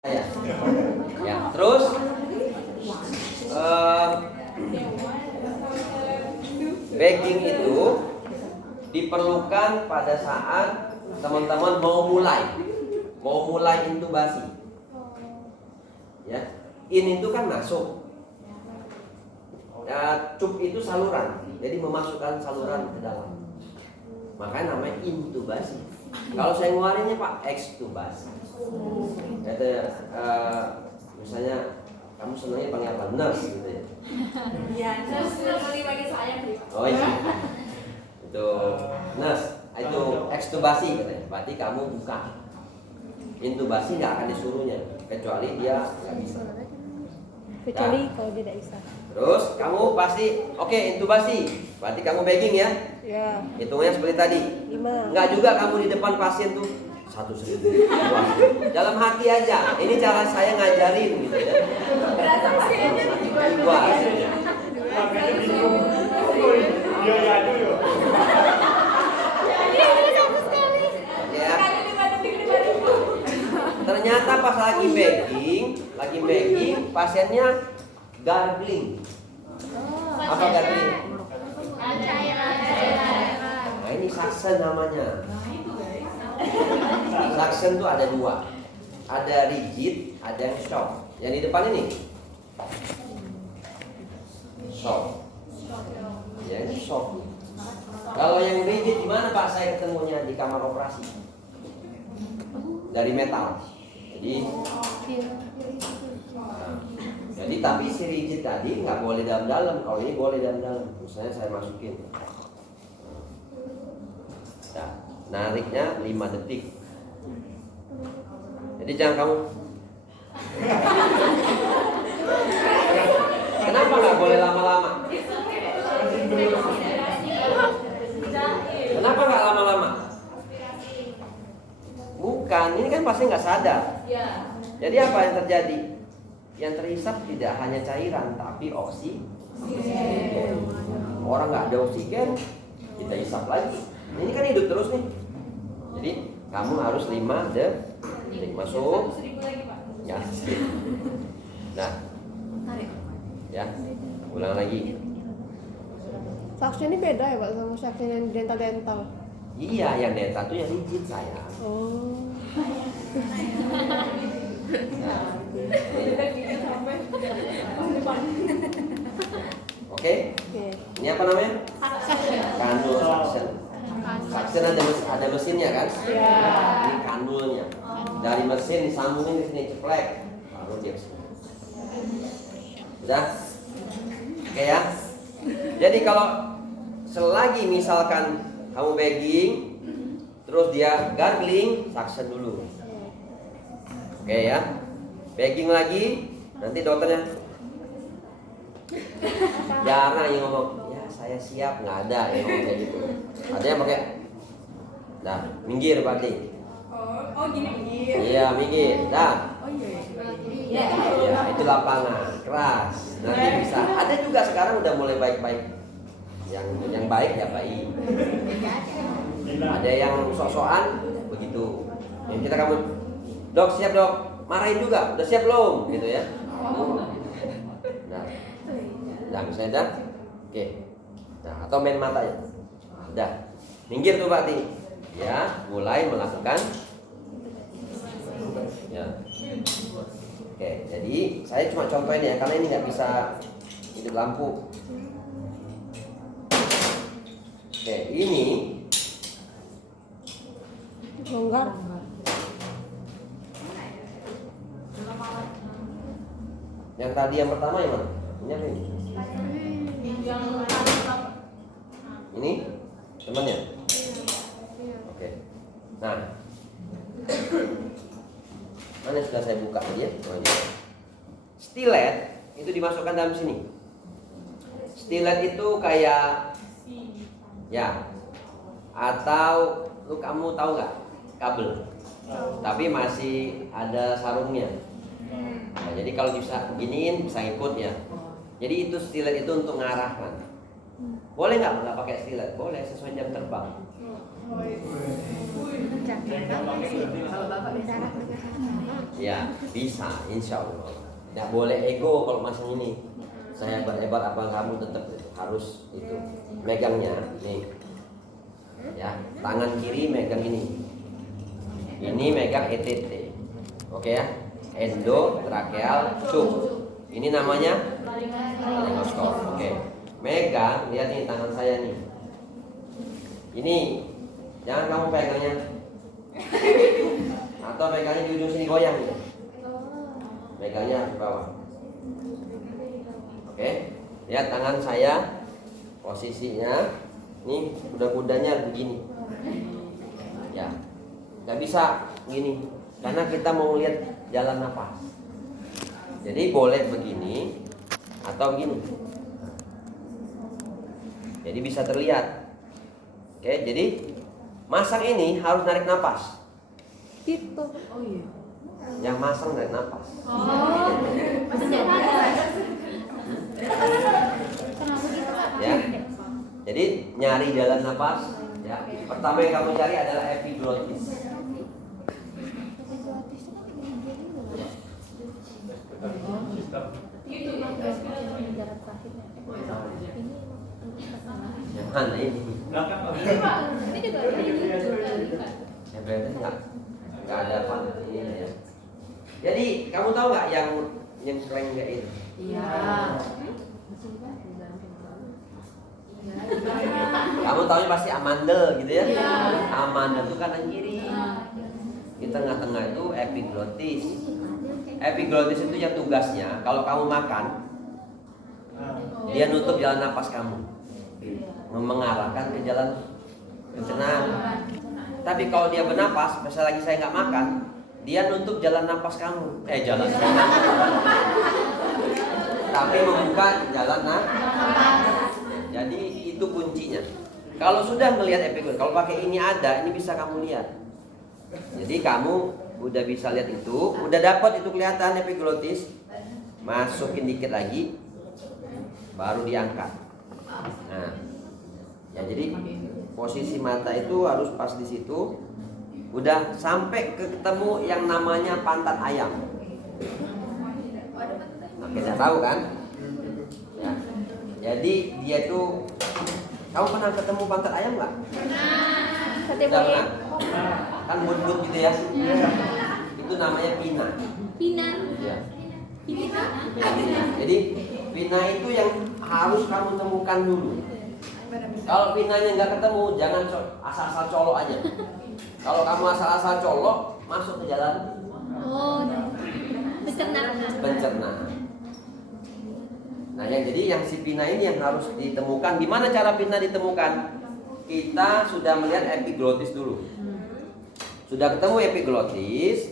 Ya, ya. Terus bagging itu diperlukan pada saat teman-teman mau mulai intubasi. Ya, in itu kan masuk. Ya, tube itu saluran, jadi memasukkan saluran ke dalam. Makanya namanya intubasi. Kalau saya ngeluarinnya Pak, ekstubasi. Kata misalnya kamu senangnya panggil apa? Nurse gitu ya. Iya, nurse lebih bagi saya. Oh iya. Itu nurse, itu ekstubasi katanya. Berarti kamu buka. Intubasi nggak akan disuruhnya, kecuali dia nggak bisa. Kecuali kalau tidak bisa. Terus kamu pasti oke, intubasi. Berarti kamu bagging ya? Ya. Hitungnya seperti tadi. 5. Nggak juga kamu di depan pasien tuh 1.000. Wah, dalam hati aja. Ini cara saya ngajarin gitu ya. Berasa pasiennya juga. Wah, Makanya bingung. Iya ya dulu. ya. Ternyata pas lagi bagging, pasiennya gargling. Apa gargling? Nah, ini suction namanya. Suction tuh ada dua, ada rigid, ada yang shock. Yang di depan ini shock. Yang shock. Kalau yang rigid gimana Pak? Saya ketemunya di kamar operasi. Dari metal. Jadi tapi si rigid tadi nggak boleh dalam-dalam. Kalau ini boleh dalam-dalam. Misalnya saya masukin. Nah, nariknya 5 detik. Jadi jangan kamu. Kenapa nggak boleh lama-lama? Kenapa nggak lama-lama? Bukan, ini kan pasti nggak sadar. Jadi apa yang terjadi? Yang terhisap tidak hanya cairan, tapi oksigen. Orang nggak ada oksigen, kita hisap lagi. Ini kan hidup terus nih. Jadi kamu harus 5 detik masuk. Ya. Nah, ya, ulang lagi. Suction ini beda ya Pak sama suction yang dental-dental? Iya, yang dental tuh yang rigid saya. Oh. Oke? Ini apa namanya? Kanul suction. Suction ada mesinnya kan? Iya. Ini kanulnya. Dari mesin disambungin ke sini ceplek. Baru dia kesini. Udah? Oke ya? Jadi kalau selagi misalkan kamu bagging, terus dia gargling, suction dulu. Oke ya? Bagging lagi, nanti dokternya jangan yang ngomong, ya saya siap, nggak ada yang ngomong kayak gitu. Ada yang pakai, dah minggir berarti. Oh gini. Iya minggir, dah. Oh iya. Ya, itu lapangan keras. Nanti bisa. Ada juga sekarang udah mulai baik-baik. Yang baik ya baik. Ada yang sok-sokan begitu. Yang kita kamu, dok siap dok, marahin juga, udah siap belum? Gitu ya. Nah misalnya dah, oke. Nah atau main mata ya. Udah, minggir tuh Pak Ti. Ya, mulai melakukan. Ya. Oke, jadi saya cuma contohin ya, karena ini nggak bisa hidup lampu. Oke, ini Longgar. yang tadi yang pertama yang mana? Ini apa ini? Ini temannya. Oke. Nah, mana yang sudah saya buka tadi ya? Oh, ini. Stilet itu dimasukkan dalam sini. Stilet itu kayak ya, atau kamu tahu nggak kabel? Tapi masih ada sarungnya. Nah, jadi kalau bisa beginiin bisa ikut ya. Jadi itu stilet itu untuk ngarahkan. Boleh nggak pakai stilet? Boleh sesuai jam terbang. Kalau Bapak bicara Ya, bisa, insya Allah. Nggak boleh ego kalau masang ini. Saya hebat apa kamu tetap harus itu megangnya nih. Ya, tangan kiri megang ini. Ini megang ETT. Oke ya. Endotracheal tube. Ini namanya laryngoscope. Oke. Megang, lihat nih tangan saya nih. Ini jangan kamu pegangnya. Atau pegangnya di ujung sini goyang nih. Megangnya ke bawah. Oke. Lihat tangan saya posisinya. Nih kuda-kudanya begini. Ya. Nggak bisa gini karena kita mau lihat jalan nafas. Jadi boleh begini atau begini. Jadi bisa terlihat. Oke, jadi masang ini harus narik nafas. Gitu. Oh iya. Yang masang narik nafas. Ya. Jadi nyari jalan nafas. Ya. Pertama yang kamu cari adalah epiglottis. Yang mana ini? Belakang apa? Ini juga ada ini. Ya berarti nggak ada apa ini ya. Jadi kamu tahu nggak yang nyengkleng nggak itu? Iya. Kamu tahu pasti amandel gitu ya? Iya. Amandel itu kanan kiri. Di tengah-tengah itu epiglottis. Epiglottis itu yang tugasnya kalau kamu makan, dia nutup jalan napas kamu, mengarahkan ke jalan pencernaan. Tapi kalau dia bernapas, misal lagi saya nggak makan, dia nutup jalan napas kamu, jalan. Tapi membuka jalan napas. Jadi itu kuncinya. Kalau sudah melihat epiglottis, kalau pakai ini ada, ini bisa kamu lihat. Jadi kamu udah bisa lihat itu, udah dapat itu kelihatan epiglottis, masukin dikit lagi, baru diangkat. Nah, ya jadi posisi mata itu harus pas di situ. Udah sampai ketemu yang namanya pantat ayam. Nah, kita tahu kan? Ya. Jadi dia itu, kamu pernah ketemu pantat ayam nggak? Sate Nggak boy. pernah. Kan bundut gitu ya. Itu namanya pina. Pina. Ya. Pina. Jadi pina itu yang harus kamu temukan dulu. Kalau pinanya nggak ketemu, jangan asal-asal colok aja. Kalau kamu asal-asal colok, masuk ke jalan Oh. Pencernaan. pencernaan. Nah, yang si pina ini yang harus ditemukan. Gimana cara pina ditemukan? Kita sudah melihat epiglottis dulu. Sudah ketemu epiglottis,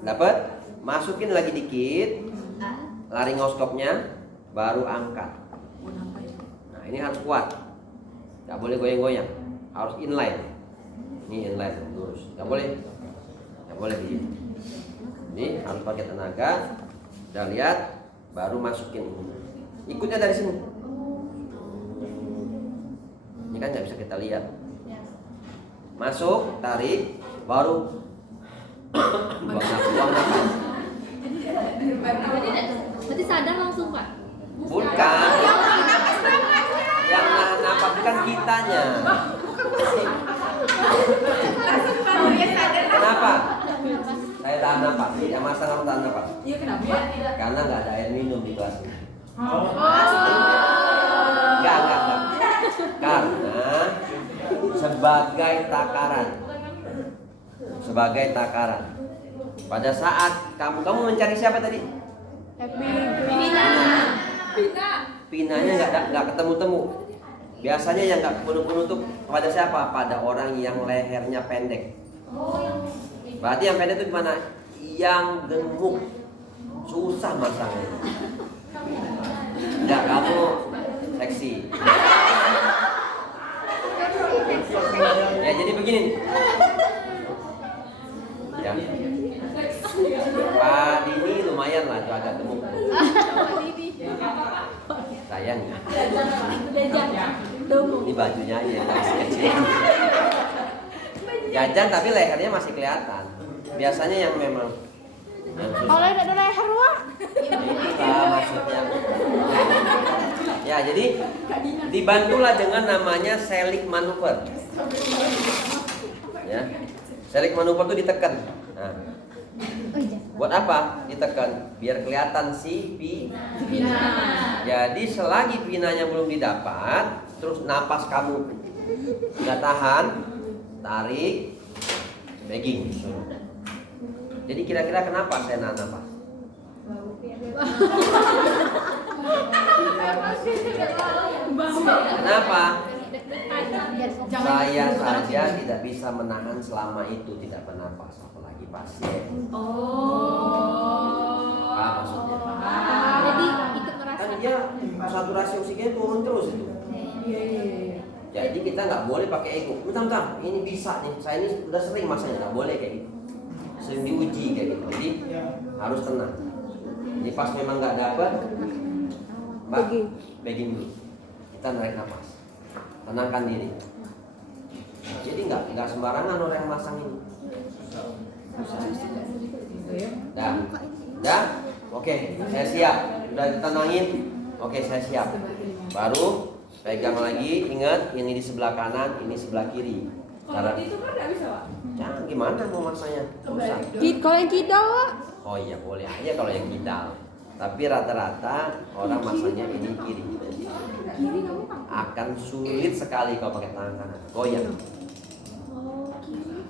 dapat, masukin lagi dikit laryngoscopnya, baru angkat. Nah, ini harus kuat, nggak boleh goyang-goyang, harus inline. Ini inline lurus, nggak boleh begini. Ini harus pakai tenaga. Udah lihat, baru masukin. Ikutnya dari sini. Ini kan nggak bisa kita lihat. Masuk, tarik, baru buang nafas. Berarti sadar langsung, Pak? Bukan. Yang nafas itu kan kitanya. Kenapa? Saya tahan nafas. Yang masa kamu tahan nafas? Iya, kenapa? Karena nggak ada air minum di kelas ini. Oh. Enggak. Karena sebagai takaran. Pada saat kamu mencari siapa tadi? Pina. Pinanya nggak ketemu-temu. Biasanya yang nggak penuh-penuh pada siapa? Pada orang yang lehernya pendek. Berarti yang pendek itu gimana? Yang gemuk, susah masangnya. Enggak, kamu seksi. Ya jadi begini. Ya. Pak Dini lumayan lah tuh agak gemuk. Sayang ya. Ini bajunya ya. Jajan tapi lehernya masih kelihatan. biasanya yang memang yang susah. Kalau ada leher wah. Itulah maksudnya. Ya, jadi dibantulah dengan namanya Selig manuver. Ya, Selig manuver itu ditekan. Nah, buat apa ditekan? Biar kelihatan si pina. Jadi selagi pinanya belum didapat, terus napas kamu nggak tahan, tarik, bagging. Jadi kira-kira kenapa saya nahan napas? Kenapa? Saya saja tidak bisa menahan selama itu tidak bernapas, apalagi pasien. Apa maksudnya? Jadi ikut Kan merasakan. dia saturasi oksigen turun terus itu. Jadi kita nggak boleh pakai ego. Bentar, ini bisa nih. Saya ini udah sering masanya, nggak boleh kayak gitu. Sering diuji kayak gitu. Jadi harus tenang. Jadi pas memang nggak dapat, Mbak, bagging dulu. Kita narik nafas, tenangkan diri. Jadi nggak sembarangan orang yang masang ini. Dah, oke, saya siap. Udah ditenangin, oke saya siap. Baru pegang lagi, ingat ini di sebelah kanan, ini sebelah kiri. Cara itu kan nggak bisa, Pak. Jangan gimana mau masanya? Susah. Kalau yang kidal wah. Oh iya boleh aja kalau yang kidal. Tapi rata-rata orang masanya ini kiri. Akan sulit sekali kalau pakai tangan kanan. Goyang.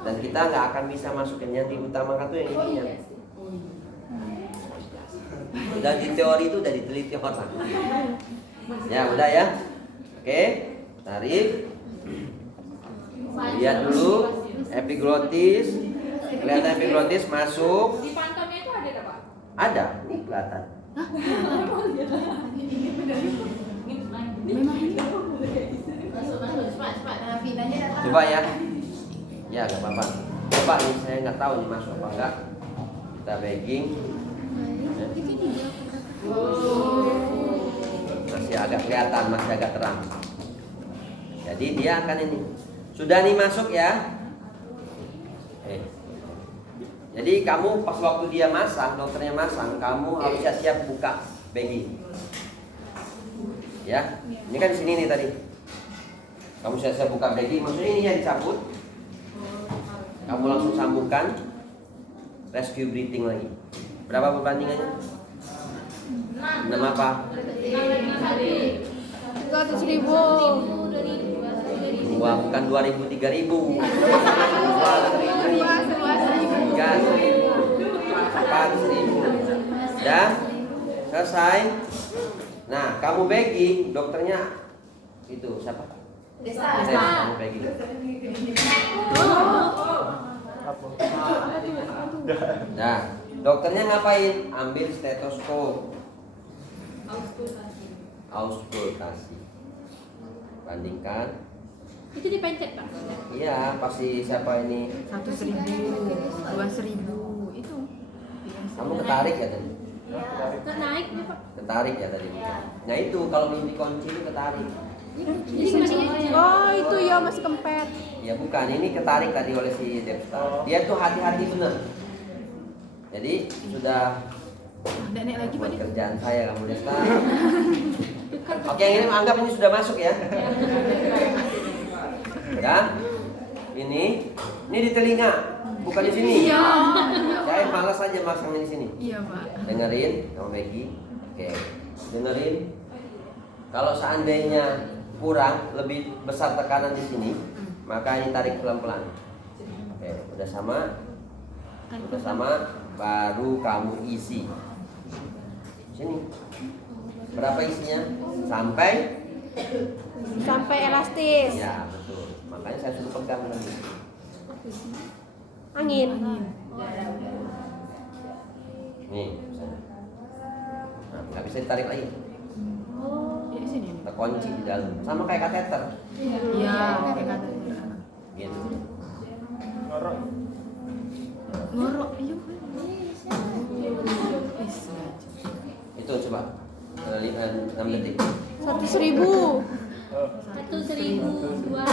Dan kita nggak akan bisa masukin yang diutamakan tuh yang ininya. Udah di teori itu udah diteliti orang. Ya udah ya. Oke, tarik. Lihat dulu epiglotis. Kelihatan epiglotis masuk. Di pantatnya itu ada apa? Ada, ini kelihatan. Coba ya. Ya nggak apa-apa. Coba nih saya nggak tahu nih masuk apa enggak. Kita bagging. Masih agak kelihatan, masih agak terang. Jadi dia akan ini. Sudah nih masuk ya. Jadi kamu pas waktu dia masang, dokternya masang, kamu harus siap-siap buka bagging. Ya, ini kan di sini nih tadi. Kamu siap-siap buka bagging, maksudnya ini yang dicabut. Kamu langsung sambungkan rescue breathing lagi. Berapa perbandingannya? 6 apa? 100.000. Wah, bukan 2.000, 3.000. 3.000, 4.000. Ya, selesai. Nah, kamu bagging, dokternya itu siapa? Desa. Kamu bagging. Nah, dokternya ngapain? Ambil stetoskop. Auskultasi. Bandingkan. Itu dipencet, Pak. Iya, pasti siapa ini? 1.000, 2.000 itu. Kamu ketarik ya tadi? Naik nih, Pak. Ketarik ya tadi? Nah itu kalau belum dikunci itu ketarik. Jadi gimana? Oh itu ya masih kempet. Ya bukan, ini ketarik tadi oleh si Depsta. Dia tuh hati-hati bener. Jadi sudah Nenek lagi buat Pak. kerjaan saya kamu Depsta. Oke, yang ini anggap ini sudah masuk ya. Ya, ini di telinga, bukan di sini. Iya. Saya malas aja masangnya di sini. Iya, Pak. Dengerin, kamu Maggie. Oke, dengerin. Kalau seandainya kurang, lebih besar tekanan di sini, maka ini tarik pelan-pelan. Oke, udah sama, baru kamu isi. Sini. Berapa isinya? Sampai elastis. Ya, betul. Makanya saya suruh pegang lagi. Angin. Nih, nah, nggak bisa ditarik lagi. Ya sini. Terkunci di dalam. Sama kayak kateter. Iya, kayak kata. Gitu. Ngorok, iya. Itu coba. 6 detik. 100.000. 1.000, 2.000. Bukan.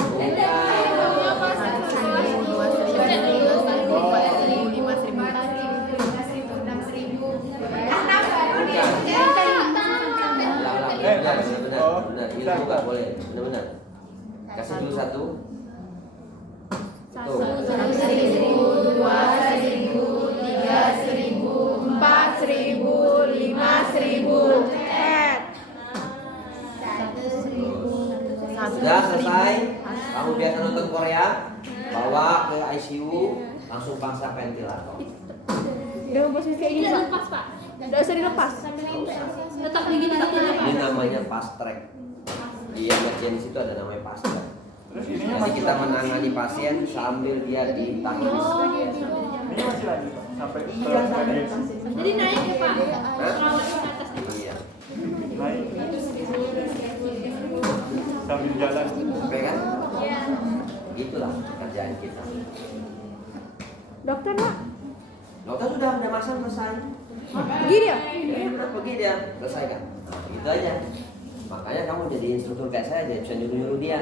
dibuka boleh, benar-benar. Kasih dulu satu. Tuh. 1.000, 2.000, 3.000, 4.000, 5.000. Sudah selesai. Kamu biasa nonton Korea, bawa ke ICU, langsung pasang ventilator. Dengan posisi kayak gini, Tidak Pak. lepas, Pak. Nggak usah dilepas. Tetap begini kakinya, Pak. Ini namanya fast track. Di emergency itu ada namanya fast track. Terus ininya Jadi masih kita lagi. menangani pasien sambil dia ditangani. Ini masih lagi Pak, sampai emergency. Jadi naik ya, Pak. Hah? Perawatnya ke atas. Iya. Naik. Sambil jalan. Oke kan? Itulah kerjaan kita. Dokter, Pak. Dokter sudah masang selesai. Gini ya? Udah pergi dia, selesai kan? Nah, gitu aja. Makanya kamu jadi instruktur kayak saya aja, bisa nyuruh-nyuruh dia.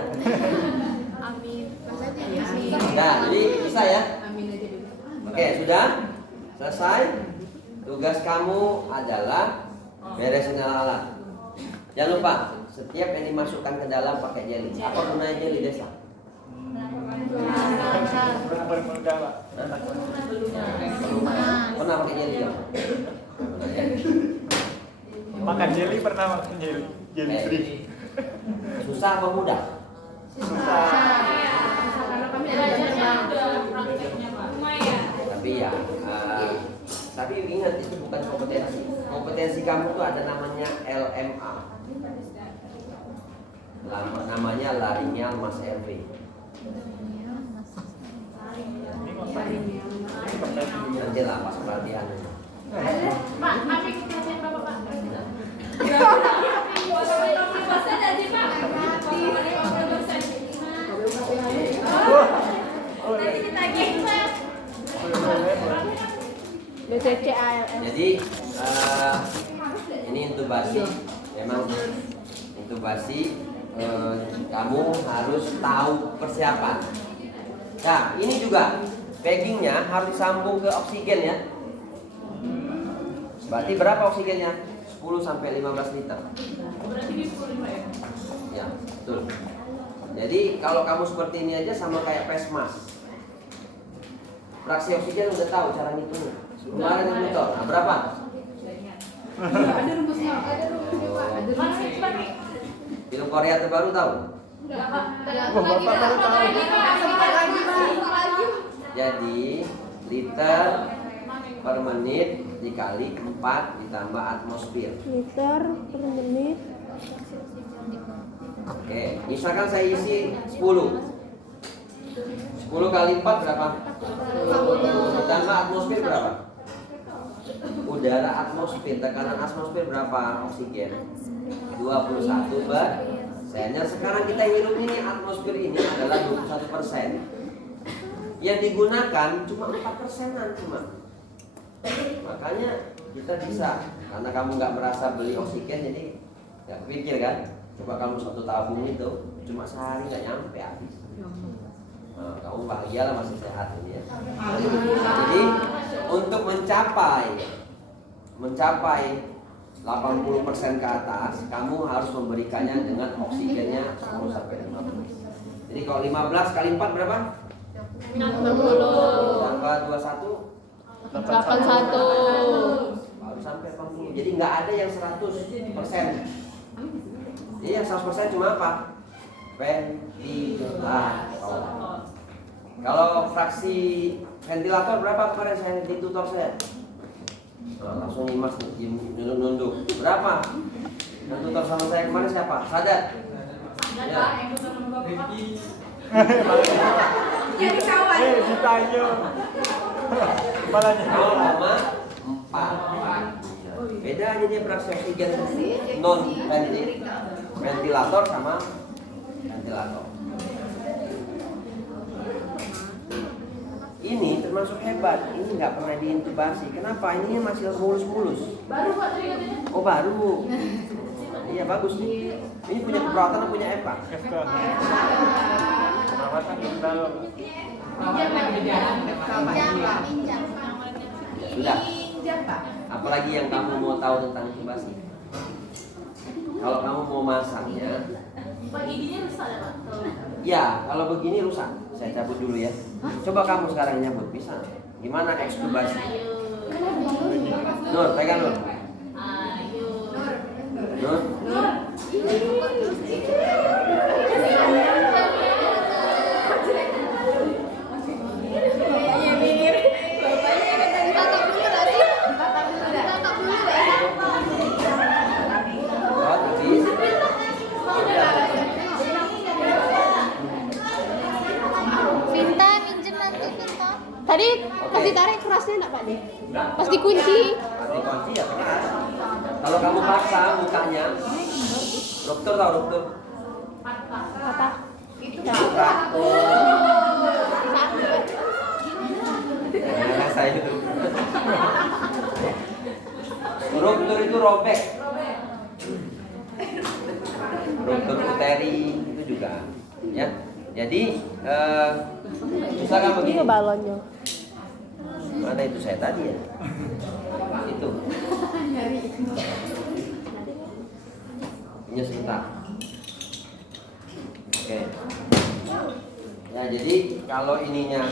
Nah, jadi bisa ya? Oke, sudah? Selesai? Tugas kamu adalah beresin alat-alat. Jangan lupa, setiap yang dimasukkan ke dalam pakai jeli. Apa gunanya jeli, Desa? Bermeledak Pak. Pernah pakai jeli ya? Makan jelly pernah makan jelly. Jelly free. Susah apa mudah? Susah. Tapi ya, tapi ingat itu bukan kompetensi. Kompetensi kamu tuh ada namanya LMA. Namanya Laryngeal Mass Airway. Ini ngapain? Ini kempes. Nanti lah pas pelatihan. Pak, ambil pelatihan Bapak, Pak. Nanti ditagih, Pak. BCC ALS. Jadi ini intubasi. Memang intubasi kamu harus tahu persiapan. Nah, ini juga packingnya harus disambung ke oksigen ya. Berarti berapa oksigennya? 10 sampai 15 liter. Ya, betul. Jadi kalau kamu seperti ini aja sama kayak pesmas. Fraksi oksigen udah tahu cara ngitungnya. Kemarin yang motor, nah, berapa? Ada rumusnya. Film Korea terbaru tahu? Wah, Bapak baru tahu. Jadi liter per menit dikali 4 ditambah atmosfer. Liter per menit. Oke, misalkan saya isi 10. 10 kali 4 berapa? Ditambah atmosfer berapa? Udara atmosfer, tekanan atmosfer berapa oksigen? 21%. Sekarang kita hirup ini atmosfer ini adalah 21%. Yang digunakan cuma 4%-an cuma. Makanya kita bisa, karena kamu nggak merasa beli oksigen jadi nggak kepikir kan. Coba kamu satu tabung itu cuma sehari nggak nyampe habis. Nah, kamu bahagia lah masih sehat ini ya. Jadi untuk mencapai 80% ke atas, kamu harus memberikannya dengan oksigennya 10 sampai 15. Jadi kalau 15 kali 4 berapa? 60. Tambah 21 81. baru sampai 80. Jadi nggak ada yang 100%. Jadi yang 100% cuma apa? Ventilator. Kalau fraksi ventilator berapa kemarin saya di tutor saya? Nah, langsung nyimas nunduk. Berapa? Yang tutor sama saya kemarin siapa? Sadat. Ya. Ditanya. Kepalanya. 0,4. Beda aja dia fraksi oksigen non ventilator sama ventilator. Ini termasuk hebat. Ini nggak pernah diintubasi. Kenapa? Ini masih mulus-mulus. Baru Pak tadi katanya. Oh baru. Iya bagus nih. Ini punya keperawatan atau punya EPA? FK. Perawatan dental. Ya, sudah. Apalagi yang kamu mau tahu tentang intubasi? Kalau kamu mau masangnya, Pak giginya rusak ya Pak? Ya, kalau begini rusak. Saya cabut dulu ya. Coba kamu sekarang nyabut, bisa? Gimana ekstubasi? Ayo. Nur, pegang Nur. Ayo. Nur. Kuat, habis. Pinta, minjem nanti Pinta. Tadi pas ditarik kerasnya enggak Pak deh? Pas dikunci. Pasti kunci ya keras. Kalau kamu paksa mukanya, ruptur tau ruptur? Patah. Patah. Nah, saya itu. Ruptur itu robek. Ruptur uteri itu juga, ya. Jadi susah kan begini. Ini balonnya. Mana itu saya tadi ya? Itu. Punya sebentar. Oke. Ya jadi kalau ininya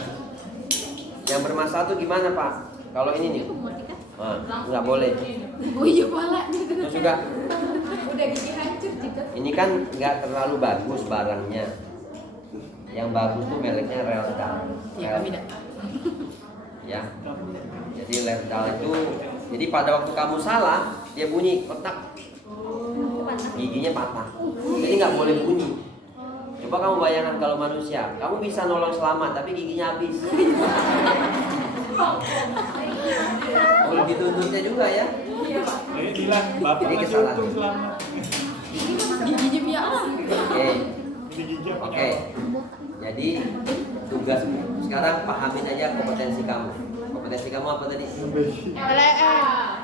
yang bermasalah tuh gimana Pak? Kalau ini nih, nggak boleh. Oh iya pala. Terus juga Udah gigi hancur juga. ini kan nggak terlalu bagus barangnya. Yang bagus tuh mereknya Reldal. Iya kami dah. Ya. Jadi Reldal itu, jadi pada waktu kamu salah dia bunyi kotak, giginya patah. Jadi nggak boleh bunyi. Coba kamu bayangkan kalau manusia, kamu bisa nolong selamat tapi giginya habis. Boleh dituntutnya juga ya. Ini bilang bapak Ini masih kesalahan. untung selamat. Giginya biar lah. Oke. Ini gigi apa? Oke. Jadi tugas sekarang pahamin aja kompetensi kamu. Kompetensi kamu apa tadi? Hah?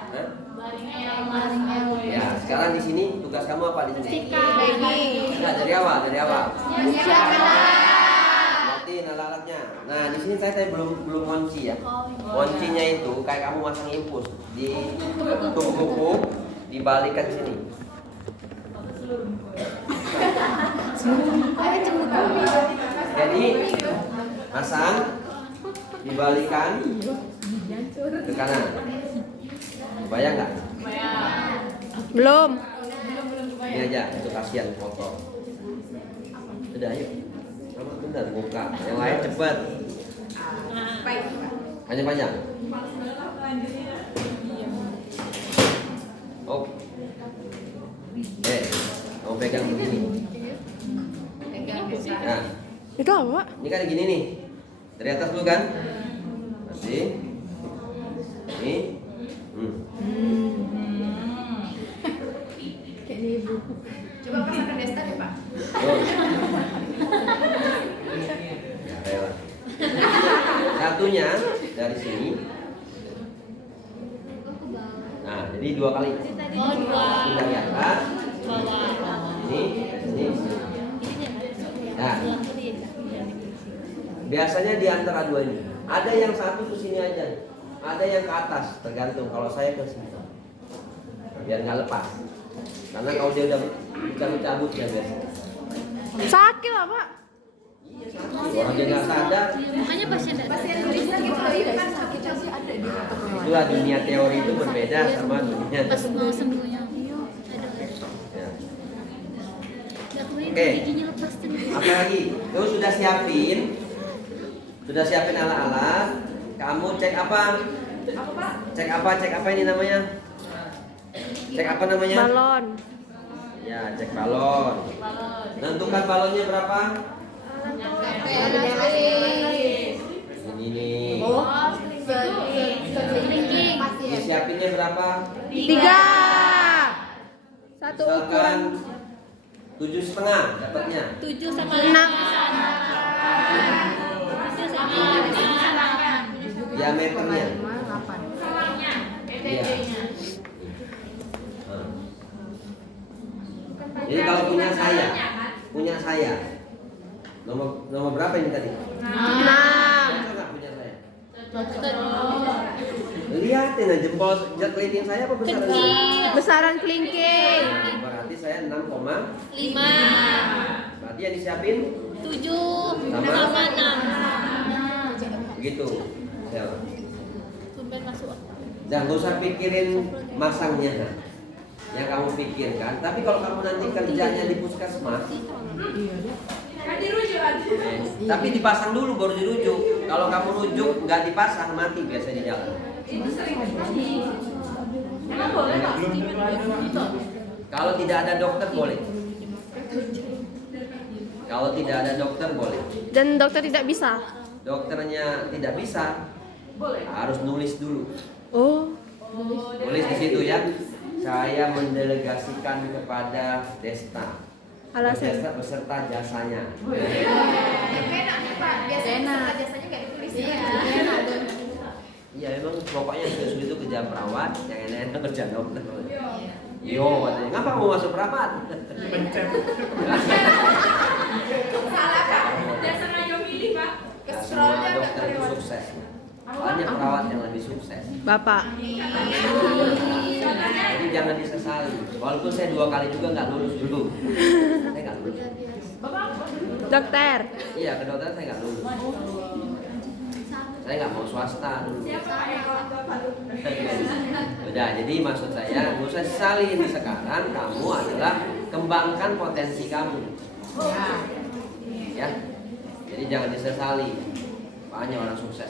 Ya, sekarang di sini tugas kamu apa di sini? Nah, dari awal. Berarti alat-alatnya. Nah, di sini saya belum kunci ya. Kuncinya itu kayak kamu masang infus di buku, dibalikan sini. Jadi pasang, dibalikan ke kanan. Bayang nggak? Belum. Ini aja, itu kasihan foto. Sudah, yuk. Sama benar buka. Yang lain cepat. Panjang-panjang. Oh. Kamu pegang begini. Nah, Itu apa Pak? ini kan gini nih. Dari atas dulu kan? Masih. Ini. Kayaknya ibu. Coba pasangkan Desta deh Pak. Oh. Ya, rela. Satunya dari sini. Nah, jadi 2 kali. Oh, 2. Satu dari atas. Ini. Nah, biasanya di antara dua ini. Ada yang satu ke sini aja. Ada yang ke atas, tergantung. Kalau saya ke sini. Biar nggak lepas. Karena kalau dia udah cabut ya biasanya. Sakit lah Pak. Orang dia nggak sadar. Makanya pasien Itulah dunia teori itu berbeda sama dunia. pas mau sembuhnya. Ya. Oke. Oke. Giginya lepas tuh. Apa lagi? Kamu sudah siapin alat-alat. Kamu cek apa? Cek apa ini namanya? Cek apa namanya? Balon. Ya, cek balon. Tentukan balonnya berapa? Ini nih. Disiapinnya berapa? 3. Satu Misalkan ukuran 7,5 dapatnya. 7 sama 6. 7 sama 8. Diameternya. Iya. Jadi kalau punya saya, nomor berapa ini tadi? 6. Cocok nggak punya saya? Dokter. Lihatin aja jempol kelingking saya apa besaran ini? Besaran kelingking. Berarti saya 6,5. 5, Berarti yang disiapin 7, Sama? sama 6. begitu. Ya. Tumben masuk. Jangan usah pikirin masangnya. Yang kamu pikirkan. Tapi kalau kamu nanti kerjanya di puskesmas, Kan dirujuk lagi. tapi dipasang dulu baru dirujuk. Kalau kamu rujuk nggak dipasang mati biasa di jalan. Itu sering terjadi. Emang boleh Pak? Kalau tidak ada dokter boleh. Kalau tidak ada dokter boleh. Dan dokter tidak bisa. Dokternya tidak bisa, harus nulis dulu. Oh, Tulis di situ ya. Saya mendelegasikan kepada Desta. alasan. Beserta jasanya. Enak nih Pak. Biasanya jasanya nggak ditulis. Iya emang pokoknya sudah itu kerja perawat, yang enak-enak kerja dokter. Yo katanya, ngapa mau masuk perawat? Salah Kak. Dasar ayo milih Pak. Nah, semua Scrollnya nggak dokter itu kelewat. sukses. Hanya perawat yang lebih sukses. Bapak. Jadi jangan disesali. Walaupun saya 2 kali juga nggak lulus dulu. Saya nggak lulus. Dokter. Iya ke dokter saya nggak lulus. Saya nggak mau swasta dulu. Udah, jadi maksud saya nggak usah sesalin. Sekarang kamu adalah kembangkan potensi kamu. Ya. Jadi jangan disesali. Banyak orang sukses.